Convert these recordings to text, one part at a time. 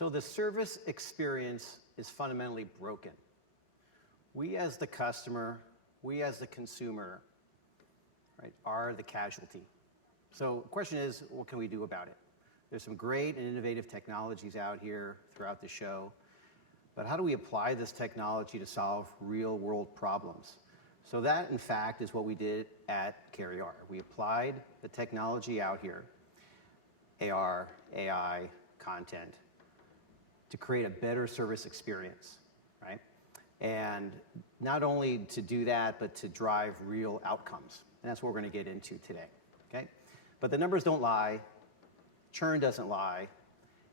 So the service experience is fundamentally broken. We as the customer, we as the consumer, right, are the casualty. So the question is, what can we do about it? There's some great and innovative technologies out here throughout the show, but how do we apply this technology to solve real-world problems? So that, in fact, is what we did at CareER. We applied the technology out here, AR, AI, content, to create a better service experience, right? And not only to do that, but to drive real outcomes. And that's what we're going to get into today, okay? But the numbers don't lie, churn doesn't lie,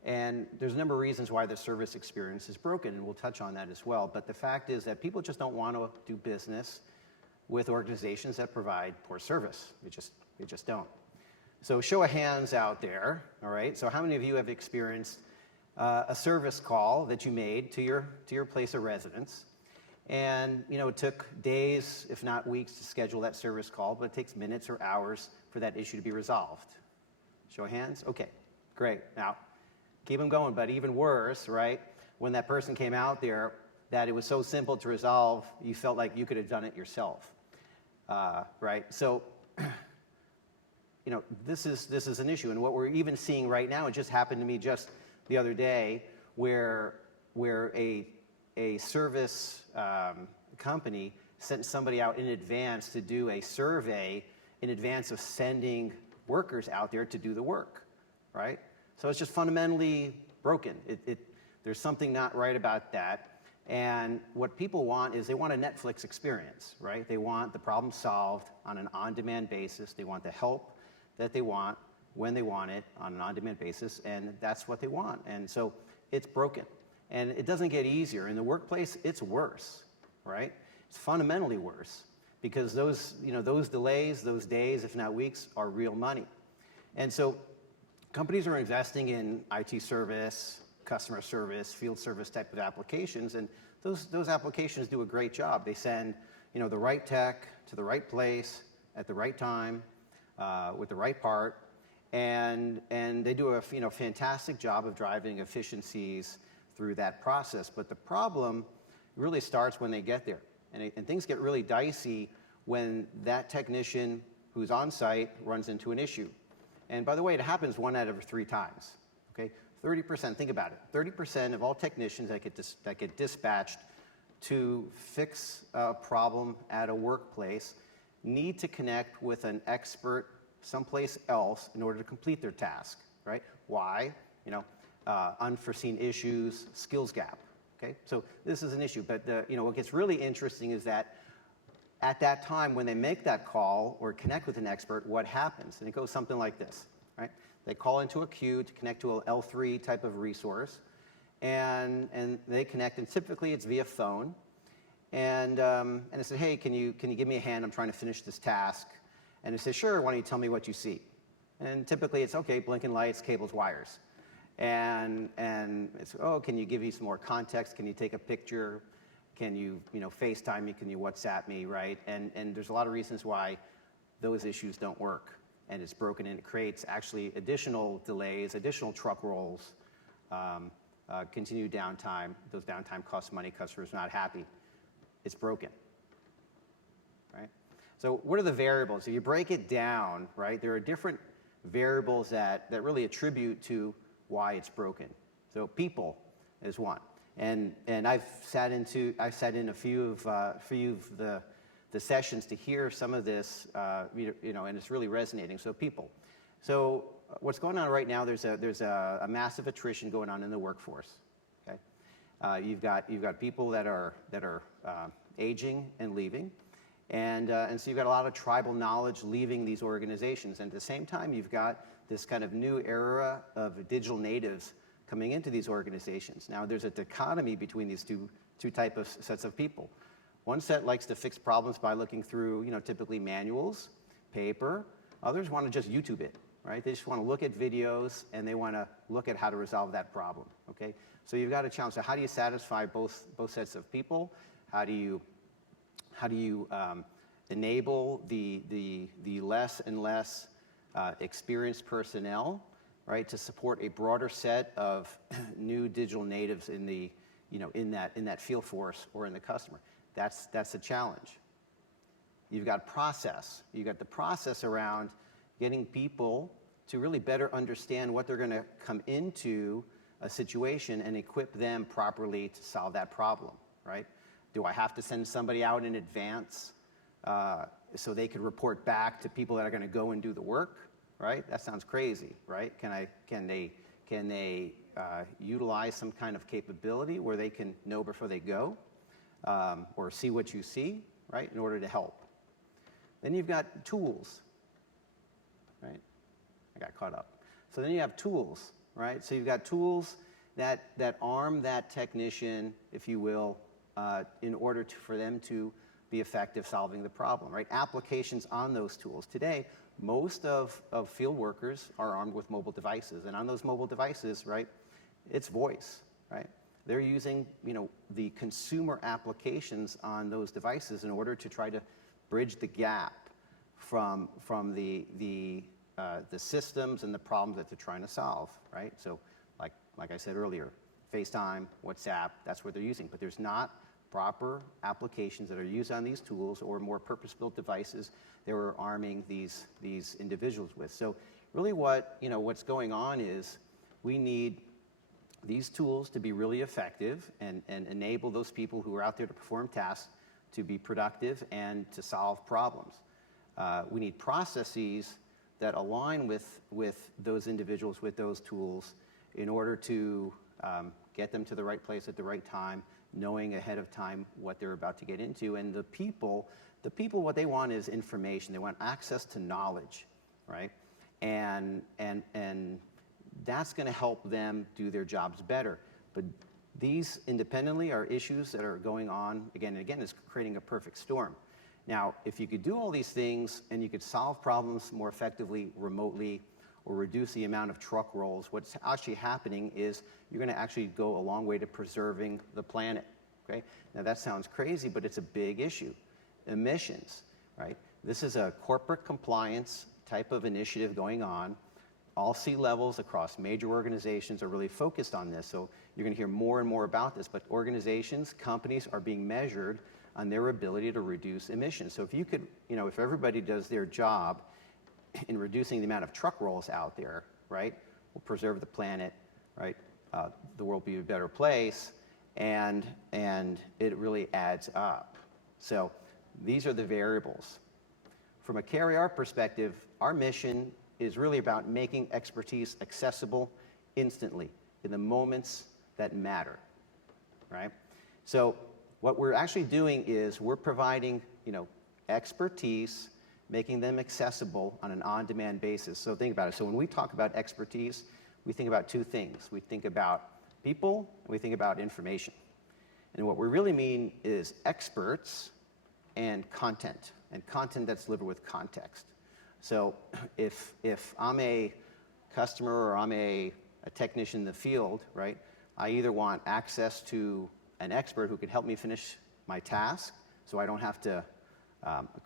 and there's a number of reasons why the service experience is broken, and we'll touch on that as well. But the fact is that people just don't want to do business with organizations that provide poor service. They just don't. So show of hands out there, all right? So how many of you have experienced a service call that you made to your place of residence, and it took days, if not weeks, to schedule that service call, but it takes minutes or hours for that issue to be resolved? Show of hands? Okay, great. Now, keep them going, but even worse, right? When that person came out there, that it was so simple to resolve, you felt like you could have done it yourself, right? So, this is an issue, and what we're even seeing right now, it just happened to me just the other day, where a service company sent somebody out in advance to do a survey in advance of sending workers out there to do the work, right? So it's just fundamentally broken. There's something not right about that. And what people want is they want a Netflix experience, right? They want the problem solved on an on-demand basis. They want the help that they want when they want it on an on-demand basis, and that's what they want. And so it's broken. And it doesn't get easier. In the workplace, it's worse, right? It's fundamentally worse because those delays, those days, if not weeks, are real money. And so companies are investing in IT service, customer service, field service type of applications, and those applications do a great job. They send the right tech to the right place at the right time with the right part, and they do a fantastic job of driving efficiencies through that process. But the problem really starts when they get there, and things get really dicey when that technician who's on site runs into an issue. And by the way, it happens 1 out of 3 times. Okay, 30%. Think about it. 30% of all technicians that get dispatched to fix a problem at a workplace need to connect with an expert someplace else in order to complete their task. Right? Why? Unforeseen issues, skills gap. Okay, so this is an issue. But what gets really interesting is that at that time when they make that call or connect with an expert, what happens? And it goes something like this, right? They call into a queue to connect to an L3 type of resource, and they connect, and typically it's via phone. And they say, hey, can you give me a hand? I'm trying to finish this task. And they say, sure. Why don't you tell me what you see? And typically it's okay, blinking lights, cables, wires. And it's, oh, can you give me some more context? Can you take a picture? Can you FaceTime me? Can you WhatsApp me, right? And there's a lot of reasons why those issues don't work. And it's broken, and it creates actually additional delays, additional truck rolls, continued downtime. Those downtime costs money. Customers are not happy. It's broken, right? So what are the variables? If you break it down, right, there are different variables that really attribute to why it's broken. So people is one. And I've sat in a few of the sessions to hear some of this, and it's really resonating. So people. So what's going on right now? There's a massive attrition going on in the workforce. Okay, you've got people that are aging and leaving, and so you've got a lot of tribal knowledge leaving these organizations. And at the same time, you've got this kind of new era of digital natives coming into these organizations. Now, there's a dichotomy between these two type of sets of people. One set likes to fix problems by looking through, typically manuals, paper. Others want to just YouTube it, right? They just want to look at videos, and they want to look at how to resolve that problem, okay? So you've got a challenge. So how do you satisfy both sets of people? How do you enable the less and less experienced personnel right, to support a broader set of new digital natives in the, in that field force or in the customer. That's a challenge. You've got process. You've got the process around getting people to really better understand what they're going to come into a situation and equip them properly to solve that problem, right? Do I have to send somebody out in advance so they could report back to people that are going to go and do the work, right? That sounds crazy, right? Can they utilize some kind of capability where they can know before they go or see what you see, right, in order to help? Then you've got tools, right? I got caught up. So then you have tools, right? So you've got tools that arm that technician, if you will, in order for them to be effective solving the problem, right? Applications on those tools. Today, most of field workers are armed with mobile devices, and on those mobile devices, right, it's voice, right? They're using, the consumer applications on those devices in order to try to bridge the gap from the systems and the problems that they're trying to solve, right? So, like I said earlier, FaceTime, WhatsApp, that's what they're using, but there's not proper applications that are used on these tools or more purpose-built devices that we're arming these individuals with. So really what's going on is we need these tools to be really effective and enable those people who are out there to perform tasks to be productive and to solve problems. We need processes that align with those individuals, with those tools, in order to get them to the right place at the right time, knowing ahead of time what they're about to get into. And the people, what they want is information. They want access to knowledge, right? And that's going to help them do their jobs better. But these independently are issues that are going on again and again. It's creating a perfect storm. Now, if you could do all these things and you could solve problems more effectively remotely or reduce the amount of truck rolls, what's actually happening is you're going to actually go a long way to preserving the planet, okay? Now, that sounds crazy, but it's a big issue. Emissions, right? This is a corporate compliance type of initiative going on. All C-levels across major organizations are really focused on this, so you're going to hear more and more about this, but organizations, companies are being measured on their ability to reduce emissions. So if you could, if everybody does their job in reducing the amount of truck rolls out there, right, we'll preserve the planet, right, the world will be a better place, and it really adds up. So these are the variables. From a CareAR perspective, our mission is really about making expertise accessible instantly in the moments that matter, right? So what we're actually doing is we're providing, expertise, making them accessible on an on-demand basis. So think about it. So when we talk about expertise, we think about two things. We think about people, and we think about information. And what we really mean is experts and content that's delivered with context. So if I'm a customer or I'm a technician in the field, right, I either want access to an expert who can help me finish my task so I don't have to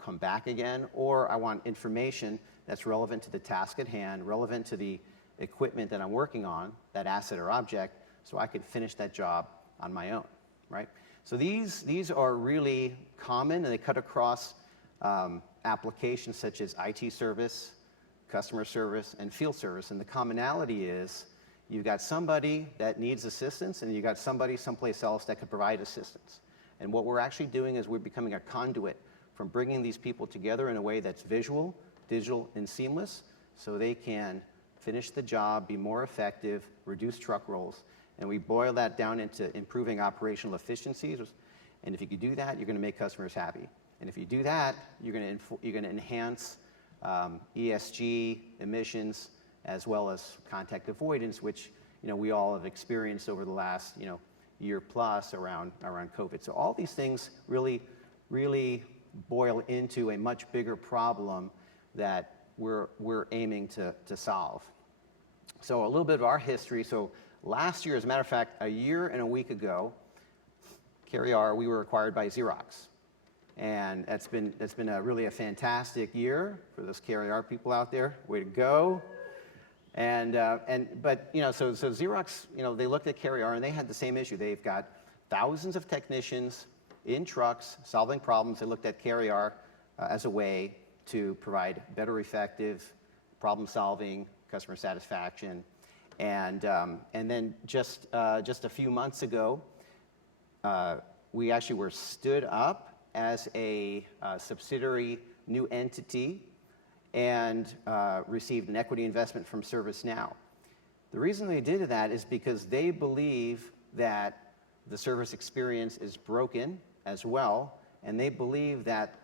come back again, or I want information that's relevant to the task at hand, relevant to the equipment that I'm working on, that asset or object, so I could finish that job on my own, right? So these are really common, and they cut across applications such as IT service, customer service, and field service. And the commonality is you've got somebody that needs assistance, and you've got somebody someplace else that could provide assistance. And what we're actually doing is we're becoming a conduit from bringing these people together in a way that's visual, digital, and seamless, so they can finish the job, be more effective, reduce truck rolls. And we boil that down into improving operational efficiencies. And if you could do that, you're going to make customers happy. And if you do that, you're going to enhance ESG emissions as well as contact avoidance, which we all have experienced over the last year plus around COVID. So all these things really boil into a much bigger problem that we're aiming to solve. So a little bit of our history. So last year, as a matter of fact, a year and a week ago, CareAR, we were acquired by Xerox. And that's been really a fantastic year for those CareAR people out there. Way to go. But so Xerox, they looked at CareAR and they had the same issue. They've got thousands of technicians in trucks solving problems. They looked at CareAR as a way to provide better, effective problem solving, customer satisfaction, and then just a few months ago, we actually were stood up as a subsidiary new entity and received an equity investment from ServiceNow. The reason they did that is because they believe that the service experience is broken as well, and they believe that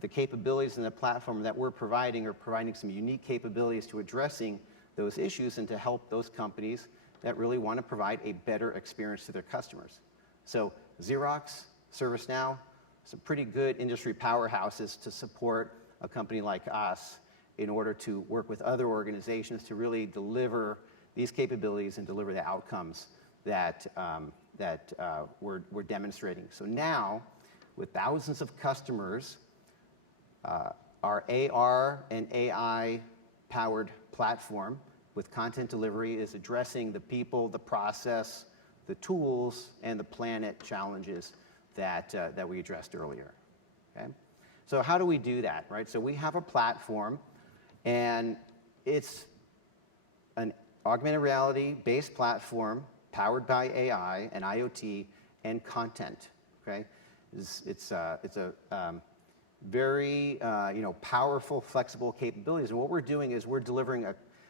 the capabilities in the platform that we're providing are providing some unique capabilities to addressing those issues and to help those companies that really want to provide a better experience to their customers. So Xerox, ServiceNow, some pretty good industry powerhouses to support a company like us in order to work with other organizations to really deliver these capabilities and deliver the outcomes that we're demonstrating. So now, with thousands of customers, our AR and AI powered platform with content delivery is addressing the people, the process, the tools, and the planet challenges that we addressed earlier. Okay? So how do we do that, right? So we have a platform, and it's an augmented reality-based platform powered by AI and IoT and content. Okay, it's a very powerful, flexible capabilities. And what we're doing is we're delivering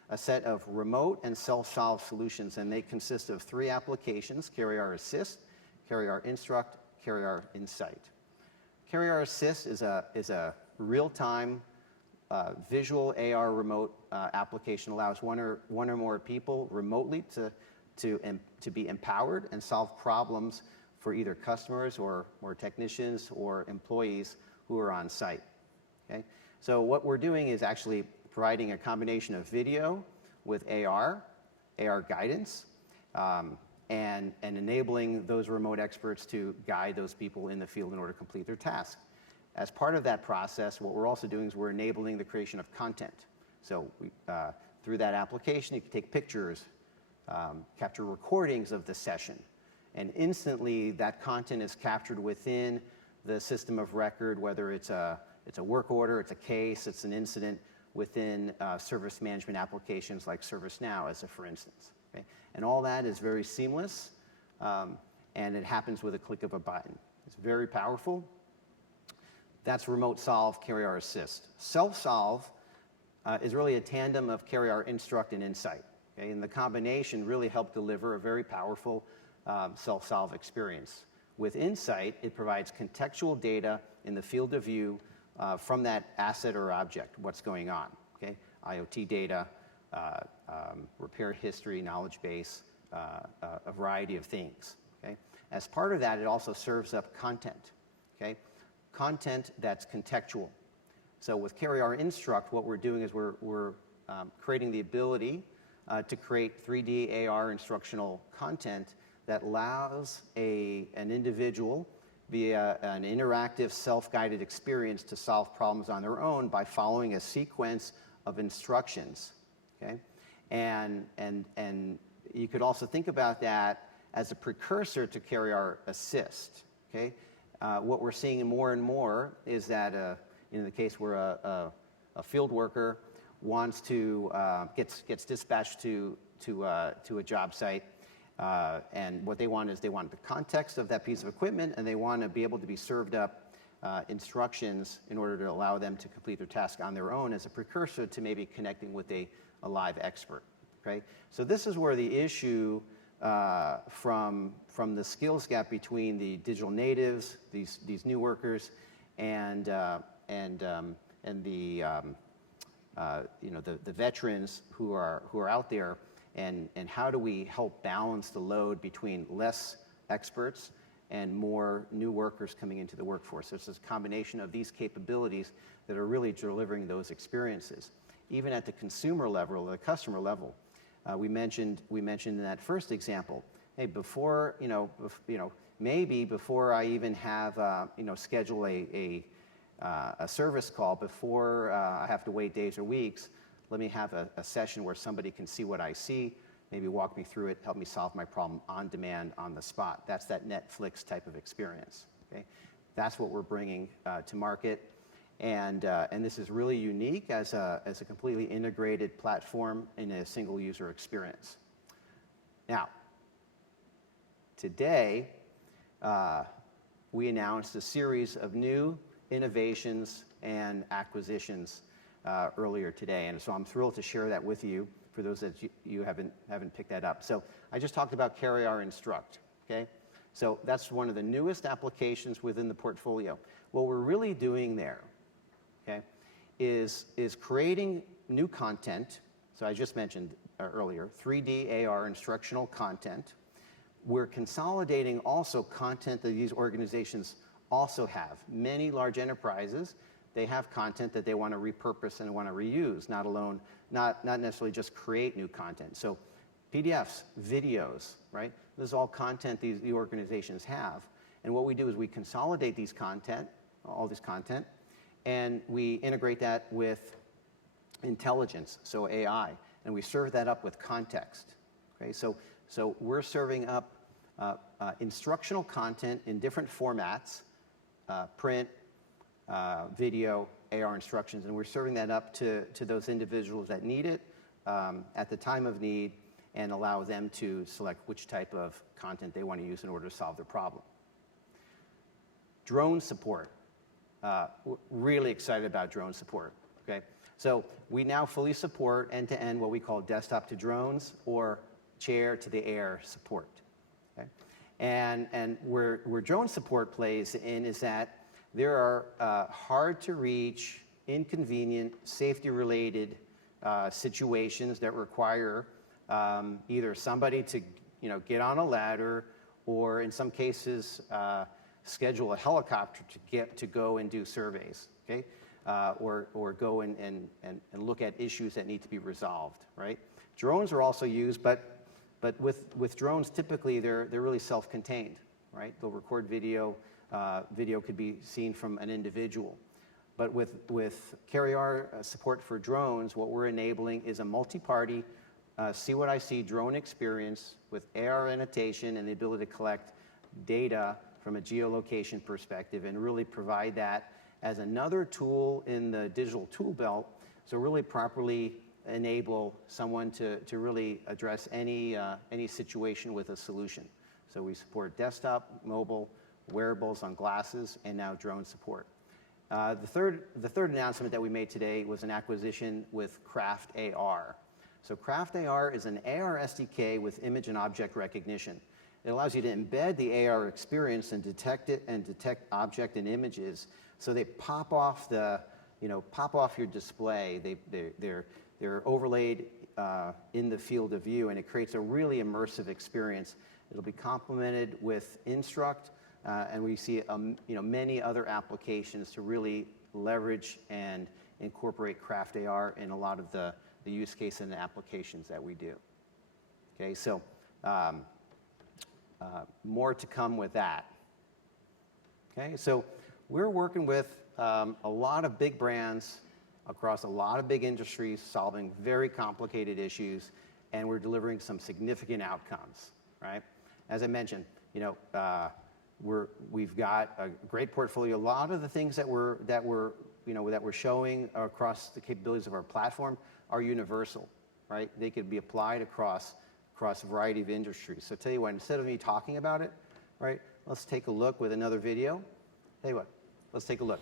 a set of remote and self-solve solutions, and they consist of 3 applications: CareAR Assist, CareAR Instruct, CareAR Insight. CareAR Assist is a real-time visual AR remote application. Allows one or more people remotely to be empowered and solve problems for either customers or technicians or employees who are on site. Okay? So what we're doing is actually providing a combination of video with AR guidance, and enabling those remote experts to guide those people in the field in order to complete their task. As part of that process, what we're also doing is we're enabling the creation of content. So through that application, you can take pictures, capture recordings of the session, and instantly that content is captured within the system of record, whether it's a work order, it's a case, it's an incident within service management applications like ServiceNow, as a for instance. Okay? And all that is very seamless, and it happens with a click of a button. It's very powerful. That's Remote Solve, CareAR Assist. Self-solve is really a tandem of CareAR Instruct and Insight. Okay? And the combination really helped deliver a very powerful self-solve experience. With Insight, it provides contextual data in the field of view from that asset or object, what's going on. Okay? IoT data, repair history, knowledge base, a variety of things. Okay? As part of that, it also serves up content. Okay? Content that's contextual. So with CareAR Instruct, what we're doing is we're creating the ability to create 3D AR instructional content that allows an individual via an interactive, self-guided experience to solve problems on their own by following a sequence of instructions. Okay? And you could also think about that as a precursor to CareAR Assist. Okay? What we're seeing more and more is that in the case where a field worker wants to gets dispatched to a job site, and what they want is they want the context of that piece of equipment, and they want to be able to be served up instructions in order to allow them to complete their task on their own as a precursor to maybe connecting with a live expert. Okay? So this is where the issue from the skills gap between the digital natives, these new workers, and the veterans who are out there, and how do we help balance the load between less experts and more new workers coming into the workforce. So it's this combination of these capabilities that are really delivering those experiences. Even at the consumer level, the customer level, we mentioned in that first example, hey, before maybe before I even have schedule a service call, before I have to wait days or weeks, let me have a session where somebody can see what I see, maybe walk me through it, help me solve my problem on demand, on the spot. That's that Netflix type of experience. Okay? That's what we're bringing to market. And this is really unique as a completely integrated platform in a single user experience. Now, today, we announced a series of new innovations and acquisitions earlier today. And so I'm thrilled to share that with you for those that you haven't picked that up. So I just talked about CareAR Instruct, okay? So that's one of the newest applications within the portfolio. What we're really doing there, okay, is creating new content. So I just mentioned earlier, 3D AR instructional content. We're consolidating also content that these organizations also have. Many large enterprises, they have content that they want to repurpose and want to reuse, not necessarily just create new content. So PDFs, videos, right? This is all content the organizations have. And what we do is we consolidate these content, all this content, and we integrate that with intelligence, so AI, and we serve that up with context. Okay, so we're serving up instructional content in different formats, print, video, AR instructions, and we're serving that up to those individuals that need it at the time of need, and allow them to select which type of content they want to use in order to solve their problem. Drone support. We're really excited about drone support, okay? So we now fully support end-to-end what we call desktop to drones or chair to the air support, okay? And where drone support plays in is that there are hard to reach, inconvenient, safety-related situations that require either somebody to get on a ladder, or in some cases schedule a helicopter to go and do surveys, okay? Or go and look at issues that need to be resolved, right? Drones are also used, but with drones, typically they're really self-contained, right? They'll record video. Video could be seen from an individual. But with CareAR support for drones, what we're enabling is a multi-party see what I see drone experience with AR annotation and the ability to collect data from a geolocation perspective and really provide that as another tool in the digital tool belt, so really properly enable someone to really address any situation with a solution. So we support desktop, mobile, wearables on glasses, and now drone support. The third announcement that we made today was an acquisition with Craft AR. So Craft AR is an AR SDK with image and object recognition. It allows you to embed the AR experience and detect it and detect object and images, so they pop off your display. They're overlaid in the field of view, and it creates a really immersive experience. It'll be complemented with Instruct, and we see many other applications to really leverage and incorporate Craft AR in a lot of the use case and the applications that we do. Okay, so more to come with that. Okay, so we're working with a lot of big brands across a lot of big industries, solving very complicated issues, and we're delivering some significant outcomes, right? As I mentioned, we've got a great portfolio. A lot of the things that we're showing across the capabilities of our platform are universal, right? They could be applied across a variety of industries. So tell you what, instead of me talking about it, right, let's take a look with another video. Tell you what, let's take a look.